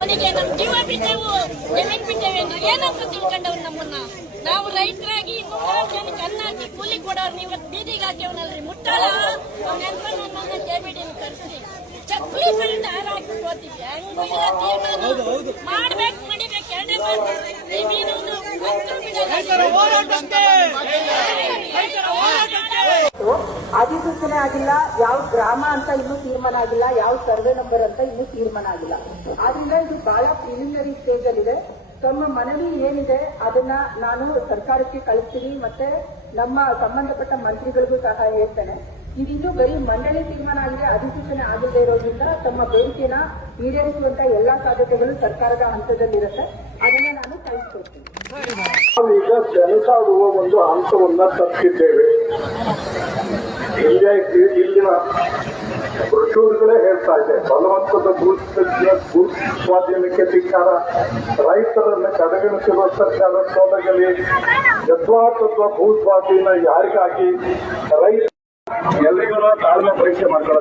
ಅವನಿಗೆ ನಮ್ಮ ಜೀವ ಬಿಟ್ಟೆವು, ಜಮೀನ್ ಬಿಟ್ಟೆವು ಎಂದು ಏನಂತ ತಿಳ್ಕೊಂಡವ್ರು ನಮ್ಮನ್ನ. ನಾವು ರೈತರಾಗಿ 100 ಜನಕ್ಕೆ ಅನ್ನ ಹಾಕಿ ಕೂಲಿ ಕೊಡೋರು ಇವತ್ತು ಬೀದಿಗೆ ಹಾಕ್ಯವನಲ್ರಿ ಮುಟ್ಟಾಳ. ನೆನ್ಕೊಂಡು ನನ್ನ ಜೆಬಿಡಿ ಕರ್ಸಿ ಚಪ್ಪಲಿ ಬೆಳೆದ ಹಾರ ಹಾಕಿ ಹೋಗ್ತಿದ್ದೆ. ಹಂಗೂ ಇಲ್ಲ ತೀರ್ಮಾನ ಮಾಡ್ಬೇಕು, ಮಾಡಿಬೇಕು, ಎರಡೇ ಮಾಡ್ತಾರೆ. ಅಧಿಸೂಚನೆ ಆಗಿಲ್ಲ, ಯಾವ ಗ್ರಾಮ ಅಂತ ಇನ್ನೂ ತೀರ್ಮಾನ ಆಗಿಲ್ಲ, ಯಾವ ಸರ್ವೆ ನಂಬರ್ ಅಂತ ಇನ್ನೂ ತೀರ್ಮಾನ ಆಗಿಲ್ಲ. ಆದ್ರಿಂದ ಇದು ಬಹಳ ಪ್ರಿಲಿಮಿನರಿ ಸ್ಟೇಜ್ ಅಲ್ಲಿದೆ. ತಮ್ಮ ಮನವಿ ಏನಿದೆ ಅದನ್ನ ನಾನು ಸರ್ಕಾರಕ್ಕೆ ಕಳಿಸ್ತೀನಿ, ಮತ್ತೆ ನಮ್ಮ ಸಂಬಂಧಪಟ್ಟ ಮಂತ್ರಿಗಳಿಗೂ ಸಹ ಹೇಳ್ತೇನೆ. ಇದಿನ್ನೂ ಬರೀ ಮಂಡಳಿ ತೀರ್ಮಾನ ಆಗಿದೆ, ಅಧಿಸೂಚನೆ ಆಗದೇ ಇರೋದ್ರಿಂದ ತಮ್ಮ ಬೇಡಿಕೆನ ಈಡೇರಿಸುವಂತ ಎಲ್ಲಾ ಸಾಧ್ಯತೆಗಳು ಸರ್ಕಾರದ ಹಂತದಲ್ಲಿರುತ್ತೆ. ಅದನ್ನ ನಾನು ಕಳಿಸ್ಕೊಡ್ತೀನಿ. ನಾವೀಗ ಸೆಣಸಾಡುವ ಒಂದು ಹಂತವನ್ನ ತಪ್ಪಿದ್ದೇವೆ. ಇಲ್ಲಿನ ಬ್ರಷೂರ್ಗಳೇ ಹೇಳ್ತಾ ಇದೆ, ಬಲವಂತದ ಭೂ ಸ್ವಾಧೀನಕ್ಕೆ ಧಿಕ್ಕಾರ, ರೈತರನ್ನು ಕಡೆಗಣಿಸಿರುವ ಸರ್ಕಾರ ತೊಲಗಲಿ, ಯಥಾತತ್ವ ಭೂ ಸ್ವಾಧೀನ ಯಾರಿಗಾಗಿ, ರೈತ ಎಲ್ಲಿಗೂ ತಾಳ್ಮೆ ಪರೀಕ್ಷೆ ಮಾಡ್ಕೊಳ್ಳೋದು.